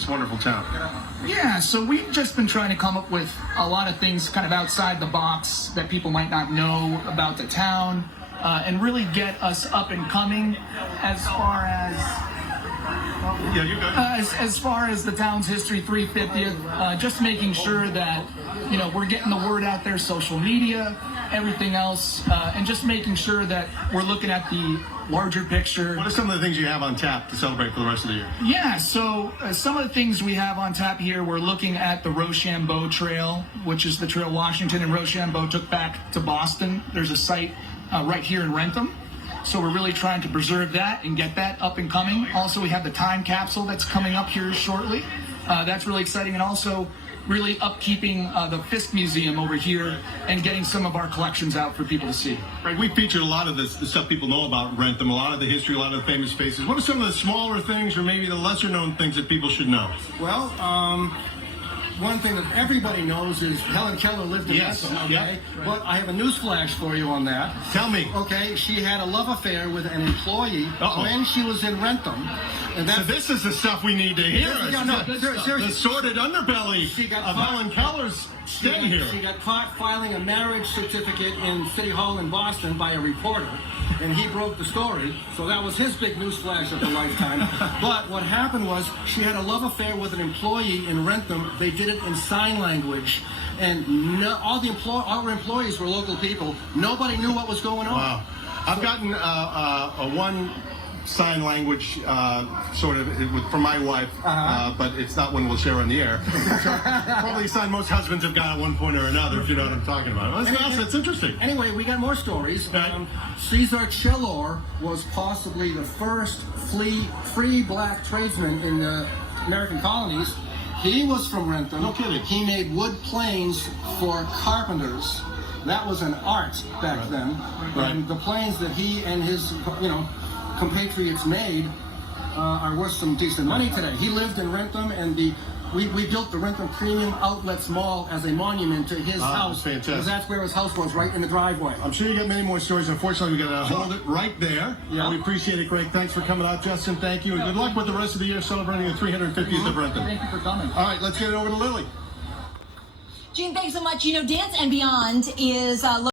this wonderful town? Yeah, so we've just been trying to come up with a lot of things kind of outside the box that people might not know about the town, and really get us up and coming as far as Yeah, you go. as far as the town's history, 350th, just making sure that, you know, we're getting the word out there, social media, everything else, and just making sure that we're looking at the larger picture. What are some of the things you have on tap to celebrate for the rest of the year? Yeah, so some of the things we have on tap here, we're looking at the Rochambeau Trail, which is the trail Washington and Rochambeau took back to Boston. There's a site right here in Wrentham. So we're really trying to preserve that and get that up and coming. Also, we have the time capsule that's coming up here shortly. That's really exciting. And also really upkeeping the Fisk Museum over here and getting some of our collections out for people to see. Right, we featured a lot of the stuff people know about Wrentham, a lot of the history, a lot of the famous faces. What are some of the smaller things or maybe the lesser known things that people should know? Well, one thing that everybody knows is Helen Keller lived in Wrentham, okay? Yep. But I have a news flash for you on that. Tell me. Okay, she had a love affair with an employee when she was in Wrentham. And So this is the stuff we need to hear. Yeah, no, seriously. The sordid underbelly of Helen Keller's stay here. She got caught filing a marriage certificate in City Hall in Boston by a reporter, and he broke the story. So that was his big news flash of the lifetime. But what happened was she had a love affair with an employee in Wrentham. They did it in sign language, and all our employees were local people. Nobody knew what was going on. Wow. I've gotten a one sign language sort of from my wife, but it's not one we'll share on the air. Probably a sign most husbands have got at one point or another, if you know what I'm talking about. Well, that's interesting. Anyway, we got more stories. Right. Cesar Chillor was possibly the first free black tradesman in the American colonies. He was from Wrentham. No kidding. He made wood planes for carpenters. That was an art back then. Right. And the planes that he and his, compatriots made are worth some decent money today. He lived in Wrentham, and we built the Wrentham Premium Outlets Mall as a monument to his house. Fantastic. Because that's where his house was, right in the driveway. I'm sure you got many more stories. Unfortunately, we got to hold it right there. Yeah. We appreciate it, Greg. Thanks for coming out. Justin, thank you. And good luck with the rest of the year celebrating the 350th of Wrentham. Thank you for coming. All right, let's get it over to Lily. Gene, thanks so much. You know, Dance and Beyond is